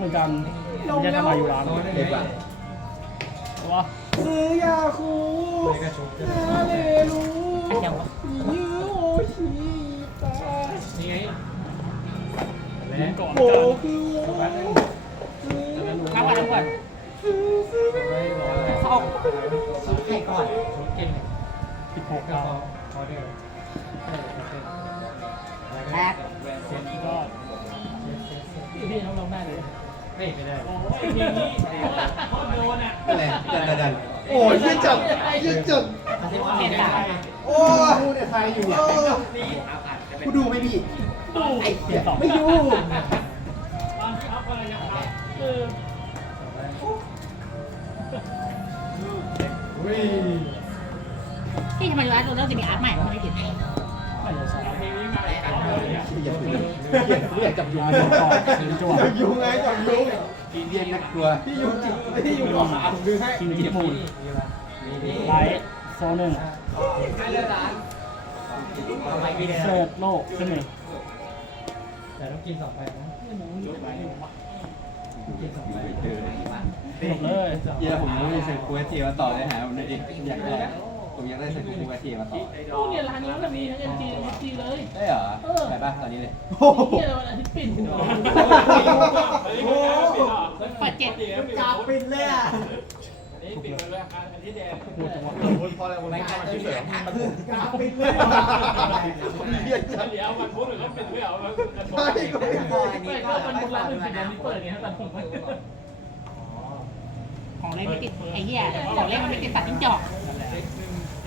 เหมือนกันไม่ใช่ทำไมอยู่ร้านเด็กว่ะวะซื้อยาคูนาเลรูยื้อโอชีตานี่ไงยิงก่อนโบกันคือข้าวก่อนก่อนซื้อซื้อเขาออกซุปไข่ก่อนเก่งสิบหกก็ดาวพอเดียวแรกเซนนี้ก็ก็พี่น้องลงได้เลย ไม่ไม่ได้โอ้ยทีนี้โดนอะนั่นแหละดันดันดันโอ้ยยืดจัดยืดจัดเปลี่ยนสามโอ้ยพูดในไทยอยู่เนี่ยกูดูไหมพี่ตู้เปลี่ยไม่ดูที่ทำไมร้านตัวเริ่มจะมีอาร์ตใหม่ไม่ได้ติดไม่จะใช้อ ย่าพูดเลยไม่อยากจับยุงมาเลยก่อนยิงจั่วจับยุงไงจับยุงกินเรียนนักกลัวพี่ยุงจิพี่ยุงออกมาผมดูให้คิงจิมูนไลท์โซนหนึ่งเสิร์ฟโลกขึ้นหนึ่งแต่ต้องกินสองไปนะจบเลยเยี่ยผมไม่ได้ใส่คูเทีมาต่อเลยฮะผมเองอยากได้ ผมอยากได้ใส่คูเอทีมาต่อตู้เนี่ยร้านนี้มันมีทั้งเอ็นจีเอ็นจีเลย ได้เหรอไปป่ะตอนนี้เลยโอ้โห เนี่ยวันอาทิตย์ปิ่นเปิดเจ็ดกาปินเลยอะถูกเลยพูดจังหวะพอแล้วผมไม่กล้าที่เสือกาปินเลยเรียกจัดเดี๋ยววันพุธหรือก็ปิดไม่เอาใช่ก็ไม่พอไม่ก็วันพุธร้านอื่นปิดวันนี้เปิดไงแต่ผมไม่ ของเล่นไม่ติดไอ้เหี้ยของเล่นมันไม่ติดตัดจิ้งจอก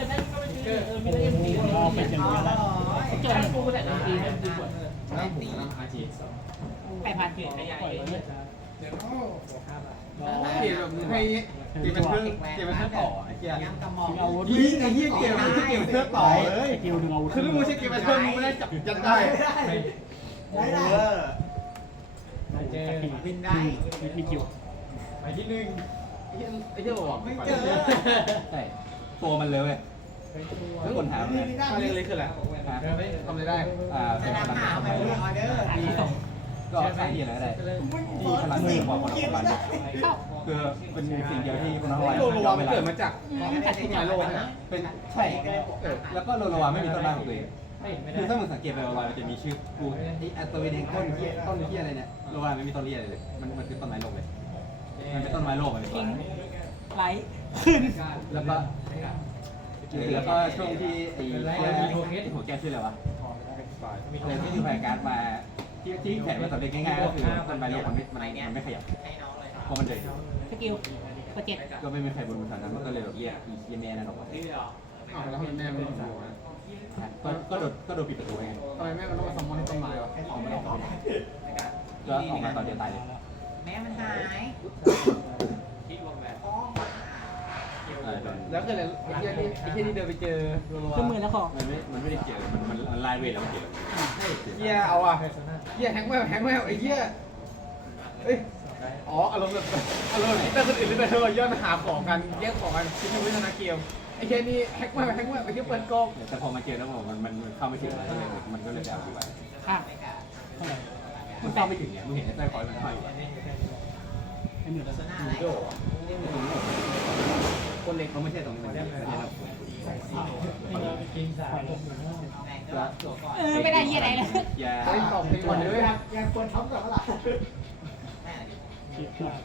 แต่นั่นก็ไม่ใช่เออมีแต่เอ็นจีเอาเป็นอย่างนี้แล้วจนกูแต่เอ็นจีเอ็นจีหมดอาชีพแปดพันปล่ยเลยเกมแบบให้เกมเป็นเครื่องเกมเป็นเครื่องต่อไอ้เกียร์ทิ้งอาวุธยิงไอ้เหี้ยเกมไม่ใช่เกมเพื่อต่อเลยสกิลดึงอาคือามึงใช้เกมเป็นเครื่องมึงไม่ได้จับยัดได้ได้ได้เจอบินได้มีคิวไปที่หนึ่งไอ้เจ้าบอกไม่เจอใช่ตัวมันเลยเว้ย ถ้าคนถามเนี่ยถ้าเล็กๆคืออะไรทำอะไรได้อ่าเป็นพลังงานทำไมอันนี้ส่งก็ใช้ที่อะไรก็ได้ที่พลังงานความพลังงานเข้าคือเป็นสิ่งเดียวที่คนทั้งหลายโลโลวามันเกิดมาจากตัดจิ้งจอกโลนะเป็นใช่แล้วก็โลโลวาไม่มีต้นไม้ของตัวเองไม่ไม่คือได้ถ้ามึงสังเกตไปโลโลวามันจะมีชื่อกูที่อัตเวนเองต้นที่ต้นที่อะไรเนี่ยโลโลวาไม่มีต้นเรียอะไรเลยมันมันคือต้นไม้โลกเลยมันเป็นต้นไม้โลกเลยทิ้งไลท์ขึ้นแล้วก็ แล้วก็ช่วงที่ไอ้เชี่ยไอ้หัวแก้วชื่ออะไรวะอะไรที่ดูแพรการ์ดมาที่ที่แข่งมาสำเร็จง่ายๆก็คือต้นไม้โลกมันไม่มันมันไม่ขยับเพราะมันเดินสกิลเปิดเจ็ดก็ไม่มีใครบนบนฐานนั้นมันก็เลยแบบแยกอีเคียแม่นั่นออกมาอ้าวแล้วทำไมแม่ไม่รู้ก็ก็โดนก็โดนปิดประตูไงทำไมแม่มันต้องมาสมมติต้นไม้วะออกมาตอนก็ออกมาตอนเดียวตายเลยแม่มันหายเออโดน แล้วก็เลยไอ้เหี้ยที่ไอ้เหี้ยที่เดินไปเจอโลโลเครื่องมือวาแล้วของมันไม่ มันไม่ได้เกี่ยว มันมันมันลายเวทแล้วมันเกี่ยวเหี้ยเอาอะเหี้ยแฮงแมวแฮงแมวไอ้เหี้ยเอ้ยอ๋ออารมณ์แบบอารมณ์แต่คนอื่นเป็นเธอย่อนหาของกันแยกของกันคิดถึงวิทนาเกมไอ้เหี้ยนี่แฮกแมวแฮกแมวไอ้เหี้ยเปิดกล้องแต่พอมาเกี่ยวแล้วมันมันเข้าไม่ถึงอะไรเลยมันก็เลยจะเอาอยู่ไว้ค่ะเท่าไหร่มันเข้าไม่ถึงเนี่ยมึงเห็นไอ้ใต้คอยมันเข้าอยู่ให้หมื่นแล้วโด คนเล็กเขาไม่ใช่ตรงนี้มันไม่ใช่เรากินสามหกหนึ่งเออไม่ได้เหี้ยอะไรเลยยาไอ้สองเพลงก่อนเลยคิดพลาด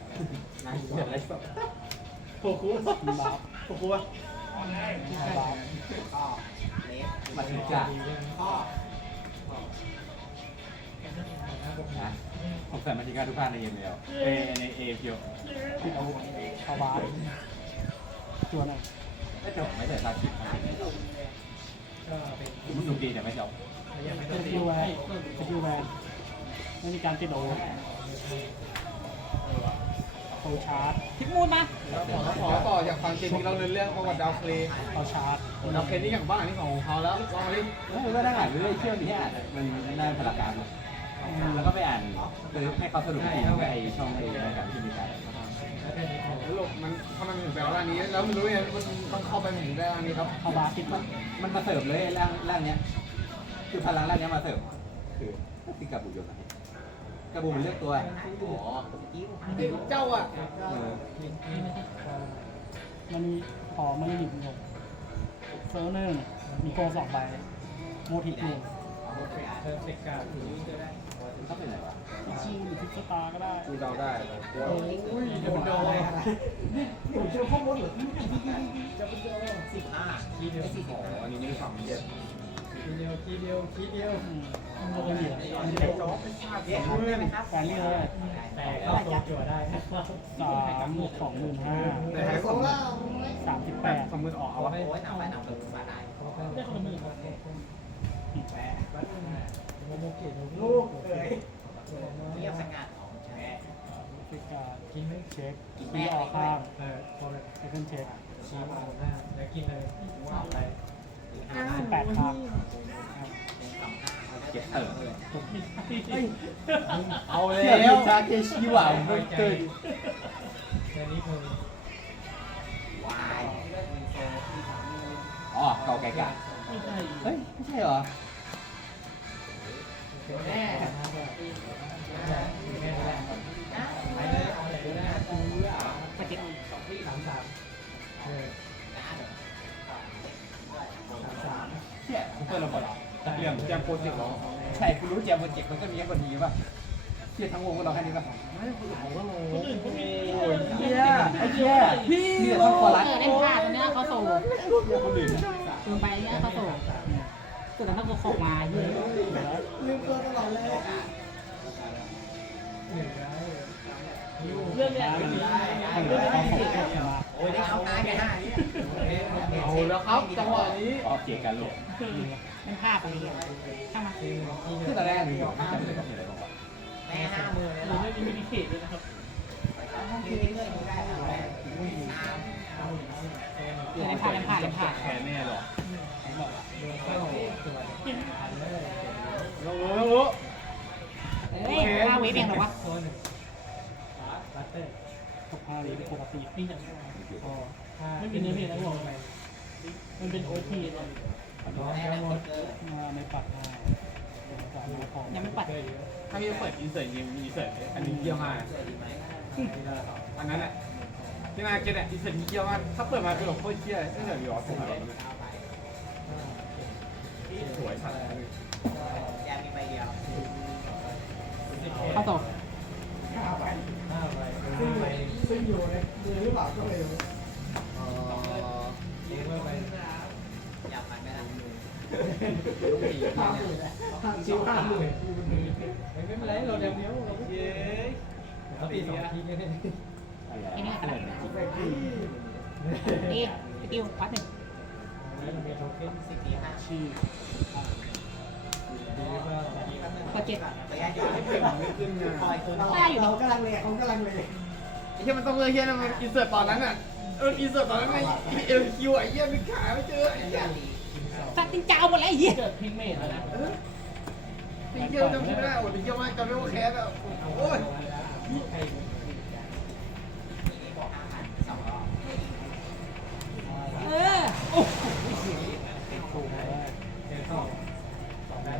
เดี๋ยวไรสดโคคูมีบาฟโคคูอะบาฟมาถึงจ้านะผมใส่มาถึงการทุกภาคในเกมแล้วเอในเอเพียวติดอาวุธเข้าบาฟ จวนอะไม่จบไม่ใส่ตาชิดก็เป็นมันดูดีแต่ไม่จบสกิลแวนสกิลแวนไม่มีการติดอาวุธโซชาร์จทิ้งมูนมาขอต่อจากฟังเกมนี้เราเรื่องเรื่องประวัติดาวเคลย์เอาชาร์จดาวเคลย์นี่อย่างบ้านนี่ของเขาแล้วลองมาดิแล้วก็ได้อ่านเรื่อยๆเชื่อนี้อ่านมันได้พลังการแล้วก็ไปอ่านคือให้เขาสรุปทีว่าไอช่องไอรายการที่มีการ แล้วลงมันทำไมมันถึงแปลว่าร่างนี้ แล้วมันรู้ยังมันต้องเข้าไปมันถึงได้ร่างนี้ครับเข้าบาฟคิดมัว่านมันมาเสิร์ฟเลยร่างร่างเนี้ย คือพลังร่างเนี้ยมาเสิร์ฟคือติกับบุญยนต์กระบูมันเลือกตัวอ๋อเอ้ยเจ้าอะเออมันมีขอมันมีหนึ่งหกเซอร์หนึ่งมีโกสองใบโมทิหนึ่งเติมเซ็กการ์ด เขาเป็นไรวะพิชิหรือพิสตาร์ก็ได้กูเดาได้เดี๋ยวอุ้ยเดี๋ยวโดนสิบห้าทีเดียวอ๋ออันนี้ไม่ได้ทำเย็บทีเดียวทีเดียวทีเดียวอืมมันก็เหลืออันเล็กการเรียกอะไรแต่เข้าตัวจั่วได้สามสองหมื่นห้าแต่ให้ของสามสิบแปแปดดสองหมื่นออกเอาวะโอ้ยหนาวไปหนาวไปบาทได้ได้คนละมือครับ โมโมเกะลูกเอ้ยเรียกสังงานของแท้ฟิการกินไหมเช็คคีออกข้างเออพอแบบเซคันเช็คชี้มาหน้าแล้วกินเลยเอาไปสิบแปดข้างเก็บเออจบเอาแล้วชาเกชิวะมันเกิดแค่นี้คือวายอ๋อเก่าไก่กะเฮ้ย ไม่ใช่เหรอ เลยเอาเลยนะปฏิสามสามเบิดตัดเรื่องแจมโปรเจกต์เหรอใช่คุณรู้แจมโปรเจกต์มันก็มีแค่คนนี้ป่ะเทียทั้งวงก็เราแค่นี้ป่ะคนอื่นเขามีโอ้ยเหี้ยไอ้เหี้ยพี่นี่ทั้งคอรัสเออเล่นพลาดตรงนี้เขาโซ่คนอื่นคือไปเนี่ยเขาโซ่ สุดท้ายเขาก็ขอกมาเยอะหนึ่งได้เรื่องเนี้ยให้เหลือเขาหกเข้ามาโอ้ยได้เอาตายไปห้านี่เอาแล้วครับจังหวะนี้ออกเกียร์กันโลกเป็นภาพไปเลยเข้ามาคือตอนแรกนี่ไม่จำเลยว่ามีอะไรบ้างแม่ห้ามือหรือไม่มีไมินิเคทด้วยนะครับ ปกตินี่อย่างพอถ้ไม่มีเนื้อเพลงนะบอกไปมันเป็นโอทีเลยน้องแก้วมดมาในปักได้สามร้อยของยังไม่ปัดเยถ้าพี่เปิดอินเสิร์ตยิงอินเสิร์ตอันนี้เยี่ยมมากอันนั้นแหละที่นาเกตอะอินเสิร์ตเยี่ยมมากถ้าเปิดมาคือแบบโคตรเชี่ยตั้งแต่ยอร์สมัยสวยสัตว์ยามีใบเดียวข้าโซ่ อหรือเปล่าก็ไม่รู้เลี้ยงไว้ไปอยากมันไม่ได้ชิวห้าหมื่นไม่เป็นไรเราเดี๋ยวเนี้ยเราเย้เราตีสองทีกันเลยไอ้นี่ยอะไรเนี่ยนี่สกิลวัดหนึ่งเรามีโทเค็นสิบสี่ห้าชื่อดีก็กดเจ็ดระยะยาวไม่ขึ้นไม่ขึ้นไงคอยคืนได้อยู่เขากำลังเลยเขากำลังเลย อ้เหี้ยมันต้องเลือกเหี้ยนะมันอินเสิร์ตตอนนั้นอะเอออินเสิร์ตตอนนั้นไงเอลคิวไอ้เหี้ยมีขาไม่เจอไอ้เหี้ยสัตว์ติงเจ้าหมดแล้วไอ้เหี้ยเกิดเพลงเมทแล้วนะเออไอ้เหี้ยจำไม่ได้โอ้ยเหี้ยมากจำไม่ว่าแคสอะโอ้ยเออโอ้เจอเข้าสองได้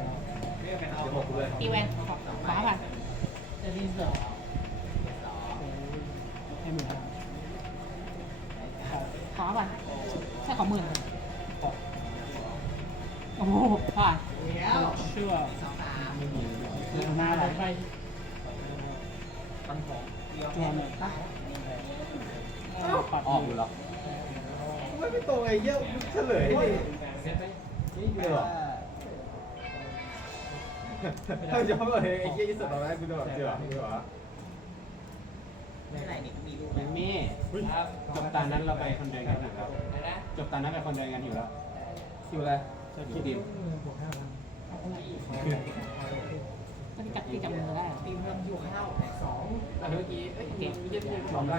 เดี๋ยวบอกกูเลยตีแวนขอขอผ่านแต่ดินเสอ ขอหมื่นโอ้โหผ่านเชื่อหน้าไหลไปตั้งของจวนเลยปัดออกอยู่หรอไม่ไม่ตรงไอ้เหี้ยเฉลยดิเซ็ตไปนี่เดียวถ้าจะมาเลยไอ้เหี้ยอินเสิร์ตตอนนั้นกูจะแบบเจอเดี๋ยว ไม่ไหนนี่มีลูกยังมีจบตานั้นเราไปคนเดินกันอยู่แล้วจบตานั้นไปคนเดินกันอยู่แล้วคิวอะไรคิดดิมบวกห้าพันก็จับที่จับมือได้ตีเพิ่มยูเข้าสองแต่เมื่อกี้เอ้ยเย็นเย็นสองได้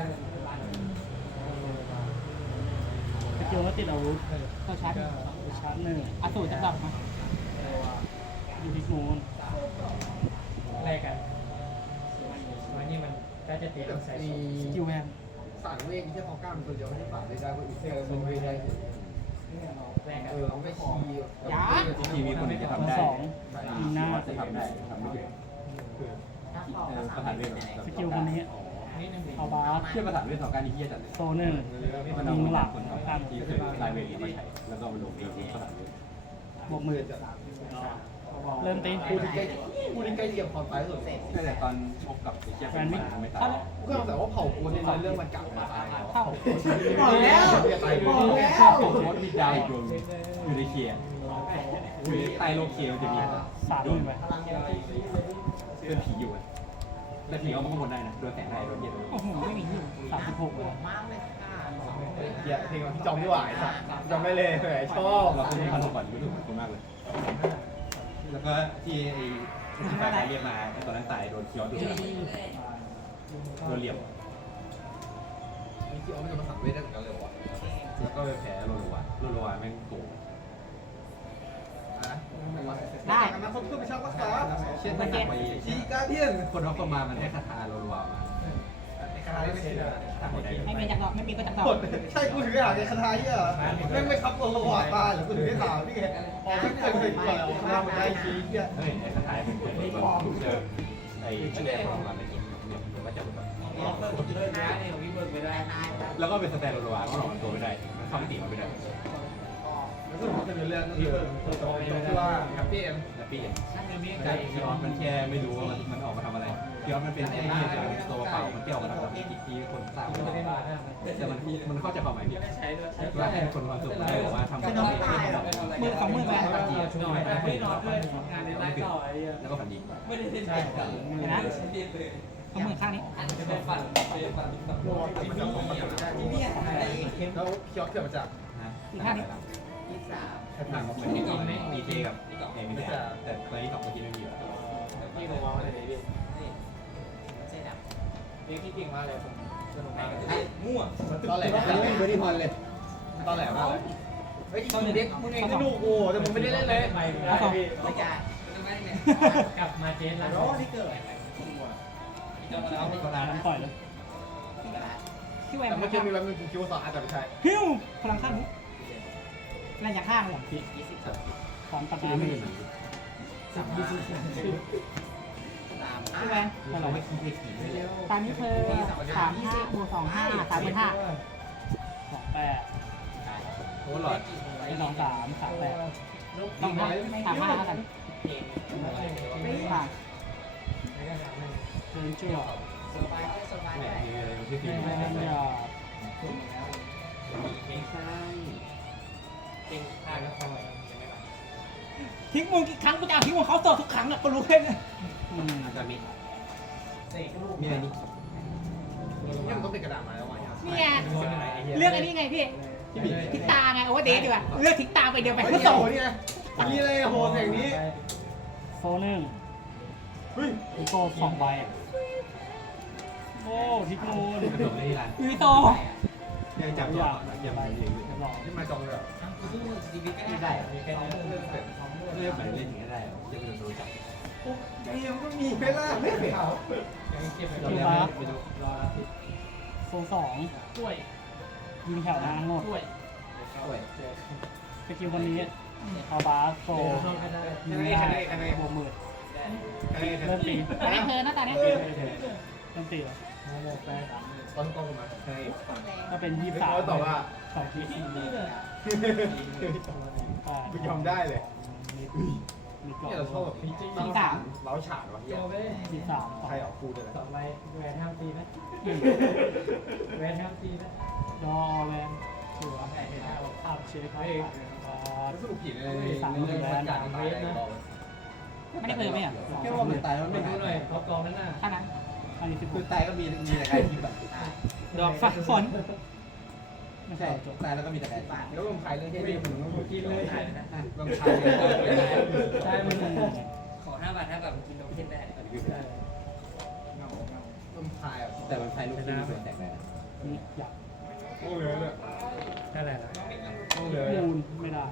สกิลว่าติดอาวุธตัวชาร์จชาร์จหนึ่งอสูรจับดอกมายูพิกมูนแรกกันวันนี้มัน ก็จะตีต้องใส่มีสกิลแวนสารเวทที่แค่พอกล้ามตัวเดียวที่สารได้ได้ก็อีกเซลล์มันไม่ได้แรกกันเออเอาไม่ขี้ทีวีคนจะทำได้สองยิงหน้าจะทำได้ทำไม่ได้คือขเออประสานเวทสกิลคนนี้เอาบาสเชื่อประสานเวทสองการนี้เฮียจัดเลยโซหนึ่งมันเอาหลักคนของการที่เคยลายเวทมาใช้แล้วก็มาลงเองประสานเวทบวกหมื่นเริ่มตี กูที่ใกล้กูที่ใกล้เคียงความตายสุดตั้งแต่ตอนชกกับไอ้เชี่ยเป็นมันไม่ตายกูก็แต่ว่าเผ่ากูในเรื่องมันเก่ามาตายเข้าบอกแล้วตายบอกแล้วผมว่ามีดาวอีกดวงอยู่ในเคียร์อยู่ในใต้โลกเคียร์จะมีสามหมื่นไปเป็นผีอยู่แต่ผีเอามาข้างบนได้นะโดนแสงได้โดนเย็นโอ้โหไม่มีอยู่สามสิบหกเลยเหี้ยเพลงของพี่จอมที่หวายสัตว์จำไม่เลยแหมชอบเราคุณพันก่อนรู้สึกขอบคุณมากเลย แล้วก็ที่ไอ้ที่แฟนเรียกมาตอนนั้นตายโดนเคียวดูโดนเหลี่ยมมีที่เอามันจะมาสั่งเวทได้เหมือนกันเลยวะแล้วก็ไปแพ้โรโลวาโรโลวาแม่งโกงได้นะเขาเพื่อไปเช่าก็ซะเช่นมันไปชีกาเทียนคนเขาเข้ามามันได้คาถาโรโลวามาคาถาไม่ใช่ทำหมดได้ไม่มีจากดอกไม่มีก็จากดอกกดใช่กูถึงได้ถามในคาถาเหี้ยแม่งไม่ทับตัวละวาตายหรือกูถึงได้ถามนี่ไงอ๋อไม่เคยเคยก่อนทำได้ชีเหี้ยเฮ้ยไอ้คาถาเป็นคนที่เจอไอ้ชื่อแดงของมันเนี่ยมันก็จะแบบแล้วก็เป็นสแตนโรโลวาก็หลอกมันตัวไม่ได้มันเข้าไม่ติมันไม่ได้แล้วก็มันจะมีเรื่องก็คือที่ว่าแฮปปี้เอ็มแฮปปี้แต่พี่ออสมันแค่ไม่รู้ว่ามันมันออกมาทำอะไร พี่ออสมันเป็นแค่ที่ตัวเปล่ามันแค่ออกมาทำอะไรที่คนสร้างแต่มันมันเข้าใจความหมายผิดว่าให้คนความสุขได้บอกว่าทำอะไรมือสองมือไปไม่นอนด้วยงานในไลฟ์ต่อไอ้แล้วก็ฝันดีไม่ได้เล่นเดี๋ยวนะสองมือข้างนี้ไปฝันไปฝันแล้วคิออสเกิดมาจากนะอีกข้างนี้ทางเหมือนที่ก่อนอีเจกับเอมิเลียแต่ตอนนี้สองคนที่ไม่มีแล้วที่ผมว่าอะไรดี เด็กที่เก่งมากเลยผมสนุกมากมั่วตอนแหลไม่ไม่ได้พอนเลย ตอนแหลมากเลยเฮ้ยจริงเด็กมึงเองสนุกโอ้แต่มึงไม่ได้เล่นเลยไปพี่กลับมาเจนแล้วที่เกิดก็ได้น้ำปล่อยเลยที่แหวแต่นเมื่อกี้มีแบบนึงกูคิดว่าสะอาดแต่ไม่ใช่ฮิวพลังข้างนี้แรงจากข้างเลยพร้อมตัดที่น้ำไม่ไม่ มีที่แหวนเราไม่คิดไม่คิดเลยตามนี้เธอสามห้าบวกสองห้าสามเป็นห้าสองแปดโอ้หลอดเป็นสองสามสามแปดต้องห้าสามห้าแล้วกันผ่านเดินเชื่อแหมที่ที่แม่ที่นยา ทิ้งมุมกี่ครั้งกูจะเอาทิ้งมุมเขาต่อทุกครั้งอะก็รู้แค่นี้อืมอาจจะมีมีอะไรนี่นี่มันต้องเป็นกระดาษมาแล้วไงนี่ไงเลือกอันนี้ไงพี่ทิกตาไงโอเวอร์เดทดีกว่าเลือกทิกตาไปเดียวไปไม่ไม่โตส่งนี่ไงนี่เลยโหแห่งนี้โซหนึ่งเฮ้ยอีโก้สองใบโอ้ทิกนูนขนมในร้านยูนิโตยังจับยากยังไม่ยังหล่อที่มาจองเลย ไม่ได้มีแค่นี้เลือกไปเล่นอย่างนี้ได้ยังไม่โดนจับนี่มันก็มีเวลาไม่เอาเราเล่นไม่รู้โซสองกล้วยยิงแถวหน้าทั้งหมดกล้วยโอ้ยสกิลคนนี้เอาบาสโซยิงได้บวกหมื่นเริ่มตีตอนนี้เธอหน้าตาเนี้ยเริ่มตีเลยตอนกองมาใช่ก็เป็นยี่สิบสามเขาตอบว่าสองทีสี่ อ่ากูยอมได้เลยมีกล่องนี่เราชอบแบบพี่สามเล้าฉาดวะเฮียยี่สิบสามสองใครออกกูเลยสองใบแหวนห้ามตีนะแหวนห้ามตีนะดอแวนชัวร์อาบเช็คให้อ่าสรุปผิดเลยเรื่องการการเวฟนะไม่ได้เพิ่มไหมอะแค่ว่ามันตายมันไม่ดูหายหน่อยเขากองนั้นน่ะเท่านั้นอันนี้สิบหคือกตายก็มีมีแต่การทิพย์อะดอกฝักฝน ไม่ใช่ใช่จบตายแล้วก็มีแต่การทิพย์แล้วลงใครเรื่องแค่นี้ผมต้องกินเลยลงทายเลยใช่มันขอห้าบาทห้าบาทผมกินนมเทศได้ลงทายอะแต่มันใช้ลูกที่มีส่วนแตกได้นี่อยากโอ้เหลือเลยเท่าไหร่ล่ะโอ้เหลือมูลไม่ได้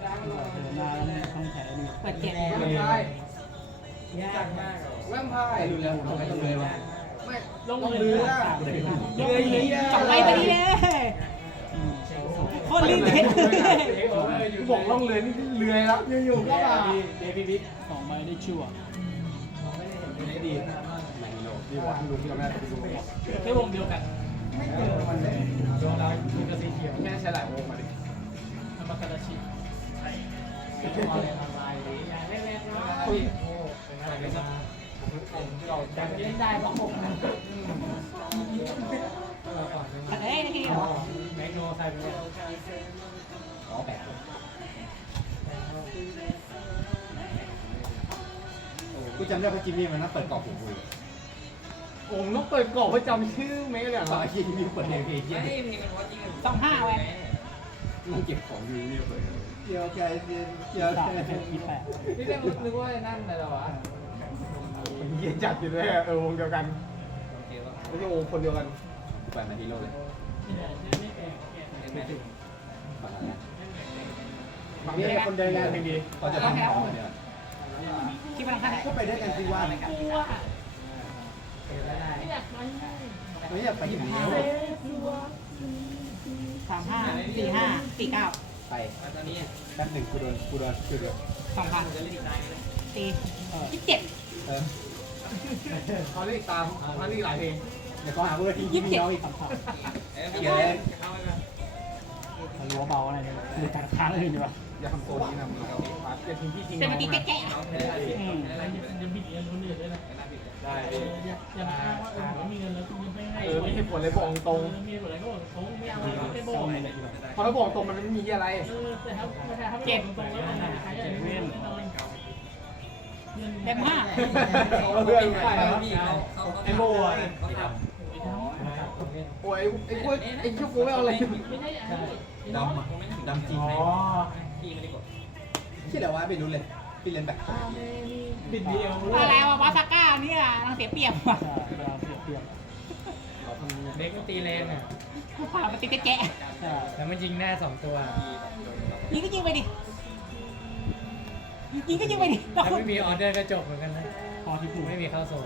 เดินหน้าแล้วต้องแผลนี่เปิดเจ็ดแวมไพร์ยากมากแวมไพร์รู้แล้วทำไมต้องเลยวะไม่ลงต้องเรืเรืออเด็กผู้หญิงยกมือสองใบพอดีเลยอืมโคตรลื่นเด็ดกูบอกล่องเรือนี่เรือแล้วอยู่ๆก็มาเดบิวิทสองใบได้ชั่วนี่ดีแมนโนดีวะลุงที่เราไม่ได้ไปดูหรอกแค่วงเดียวกันดวงเราคือกับสีเขียวแค่ใช้หลายวงมาดิธรรมกาลชิออนไลน์ออนไลน์หรืออย่างแรกๆว่าโอ้เป็นอะไรกันมาเราจากที่ได้เพราะผมนะ จำได้ว่าจิมมี่มันน่าเปิดกรอบผมกูโอ้มต้องเปิดกล่องเพื่อจำชื่อเมย์เลยเหรตออนที่จิมมี่เปิดเพลงเพลงไม่ที่มีมันวัดยิงสองห้าไว้มันเก็บของอยู่นี่เปิดเกี่ยวใจเกี่ยวสาใจมเป็นยี่แปดที่แรกนึกว่านั่นอะไรวะเยี่ยจัดอยู่เลยเออวงเดียวกันไม่ใช่วงคนเดียวกันกูไปมาฮีโร่เลยฝั่งนั้นบางทีคนเดินงานเป็นดีเขาจะทำของเนี่ย คิดว่าทางข้างไหนก็ไปได้กันสิว่าไม่อยากไปอย่างนี้สามห้าสี่ห้าสี่เก้าไปตอนนี้แป๊บหนึ่งกูโดนกูโดนคือเดือดสองพันจะเล่นตายเลยสี่ยี่สิบเจ็ดเออเขาเรียกตามเขาเรียกหลายเพลงเดี๋ยวเขาหาเพื่อนที่ยี่มีน้องอีกสามสองเอ้ยพี่เลยเข้าไปก่อนมันรั้วเบาอะไรเนี่ยคือการค้างอื่นดีกว่า อย่าทำตัวนี้นะมึงเราพัดจะทิ้งพี่ทิ้งแต่น้เมื่อองกี้นะแก่แค่ได้ผิดได้ผิดจะบิดเงินคนอื่นด้วยนะได้อย่าอย่าอ้างว่าเออผมมีเงินแล้วคุณยังไม่ให้เออไมีเหตุผลเลยบอกตรงมีผลอะไรก็บอกเขาไม่เอาแล้วไม่บอกพอเราบอกตรงมันไม่มีอะไรเออแต่ถ้าถ้าไม่บตรงแล้วมันหายใจไม่ได้แน่นอนเต็มห้าเขาเพื่อนไปไอ้โบอะเขาทโอ้ยไอ้พวกไอ้ชั่วโกไม่เอาอะไรดำดำจริงอ๋อ พี่ไม่ได้กดคิดแล้วว่าไม่รู้เลยพี่เล่นแบบบิดเดียวอะไรวะวาซาก้าเนี่ยนางเสียเปรียบว่ะใช่เวลาเสียเปรียบเด็กมันตีแรงอะพาไปติดแกะใช่แล้วมันยิงหน้าสองตัวยิงก็ยิงไปดิยิงก็ยิงไปดิแล้วถ้าคุณไม่มีออเดอร์ก็จบเหมือนกันนะพอที่ถูกไม่มีเข้าโซ่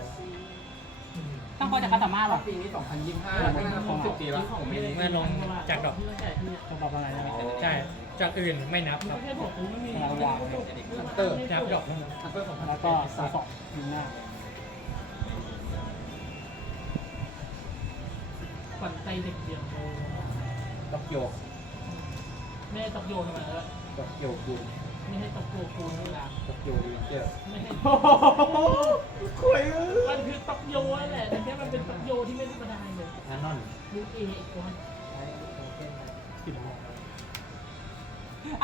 ต้องคอยจากความสามารถว่ะปีนี้2025ก็น่าจะครบ10ปีแล้วผมมีเมื่อลงจากดอกจะบอกอะไรนะใช่ จากอื่นไม่นับครับแค่บอกกูไม่มีเวลาวางฮันเตอร์นับดอกเท่านั้นอันเตอร์สองพันแล้วก็สองสองยิงหน้าปั่นไตเด็กเดียวตอกโยไม่ให้ตกโยนทำไมแล้วตอกโยกูไม่ให้ตกโยกูเวลาตอกโยวีเจอร์ไม่ให้โอ้โหคุยมันคือตกโยนั่นแหละแต่แค่มันเป็นตกโยที่ไม่ธรรมดาเลยฮันนอนลูกเออีกคน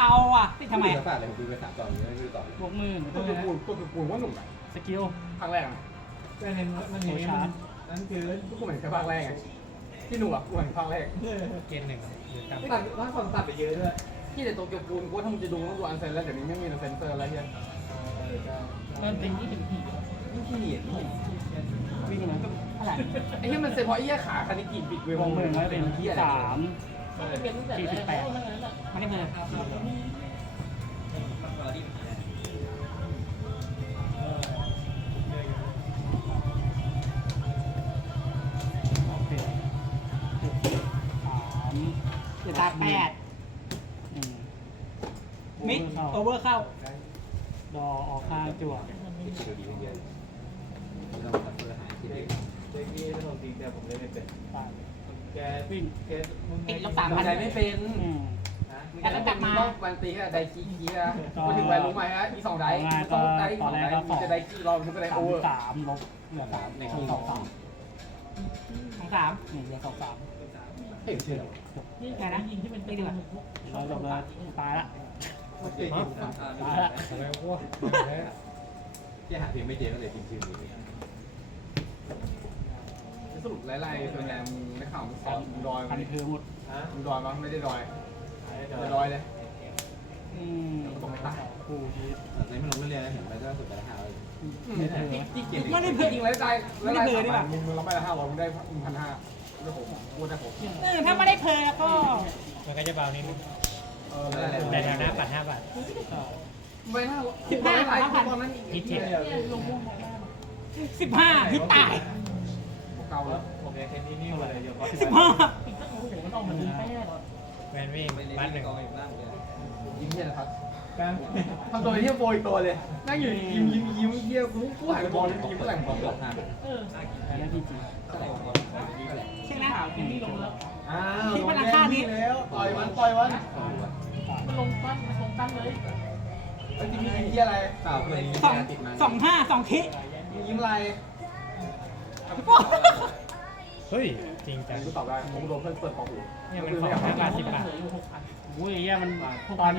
เอาอะติดทำไมฝากเลยผมดูไปสามตอนไม่ดูต่อบวกหมื่นก็คือปูนก็คือปูนว่าหนุ่มอะสกิลภาคแรกอะก็เห็นมันเห็นนั่นคือกูเหมือนแค่ภาคแรกไงที่หนูอะกูเหมือนภาคแรกเกณฑ์หนึ่งหรือตามตัดว่าคนตัดไปเยอะด้วยที่แต่โตเกียวปูนกูว่าถ้ามึงจะดูต้องดูอันเซนแล้วเดี๋ยวนี้ไม่มีอันเซนเซอร์แล้วเฮียมันเป็นที่ถึงผีนี่ขี้เหนียดนี่วิ่งเหมือนกับอะไรไอ้เฮียมันเซนเพราะไอ้เฮียขาคันนี้กีบปิดเววงหมื่นแล้วเป็นเฮียสามมันเป็นตั้งแต่แรกแล้วทั้งนั้นอะไม่ได้เพลินครับครับมันก็รีบโอเคสามเดือดตาแปดหนึ่งมิดโอเวอร์เข้า ดอออกข้างจั่วที่ดูดีเยอะเราตัดเพื่อหาที่เด็กเด็กนี่สนุกจริงแต่ผมเล่นไม่เป็นตายแกวิ่งแกติดลบสามพันใจไม่เป็น อืม แล้วกลับมาต้องวันตีแค่ไดคีคีอะมาถึงไปรู้ไหมฮะอีสองไดต้องไดสองไดมีจะไดคีเราถึงจะไดสาโอมเวอร์สามลบเหลือสามในในห้ห้อองงสสอองงของสามหนึ่งเหลือสองสามเฮ้ยเชื่อเหรอนี่ยิงที่เป็นตีดีกว่าเราจบเลยตายละไม่เคยเห็นตายละอะไรวะที่หาเพลงไม่เจอก็เลยทิ้งชื่อนี้สรุปไล่ๆเป็นไงมึงได้ข่าวมึงสอนมึงดอยพัมานดิคือหมดมึงดอยมั้งไม่ได้ดอย ไม่ดอยเลยอืมคู่ชีสในมันลงเรื่อยๆเห็นไปก็สุดแต่ละห้าเลยไม่เธอที่เกียรไม่ได้เพื่อจริงไล่ใจไล่ใจมึงมึงเราไปละห้าร้อยมึงได้มึงพันห้าได้ผมกูได้ผมเออถ้าไม่ได้เพลินแล้วก็ มันก็จะเบานิดนึงเออแต่แถวหน้าปัดห้าบาทไม่ห้าสิบห้าไลฟ์ตอนนั้นฮิตเจ็ดลงม่วงของบ้านสิบห้าฮิตตายเก่าแล้วผมยังเทนนี่นี่อะไรเยอะสิบห้าอีกตั้งโอ้โหมันออกมาดีแป้ง แวนวิ่งไปเล่นบ้านหนึ่งกองอยู่ล่างเลยยิ้มเฮียนะครับกลางทำตัวเที่ยวโบยตัวเลย นั่งอยู่ยิ้มยิ้มยิ้มเที่ยวกูกูหันไปมองเลยยิ้มหลังบอกบอกเออเดี๋ยวพี่จีใช่ไหมข่าวกินที่ลงแล้วอ้าวคิดว่าราคานี้แล้วต่อยมันต่อยมันมันลงตั้งมันลงตั้งเลยไอ้ที่มียิ้มเที่ยอะไรเปล่าคนนี้สองสองห้าสองคิยิ้มอะไร เฮ้ย จริงจังกูตอบได้ผมโดนเพื่อนเปิดปอกหู เนี่ยมันของห้าบาทสิบบาทโอ้ยแย่มันตอน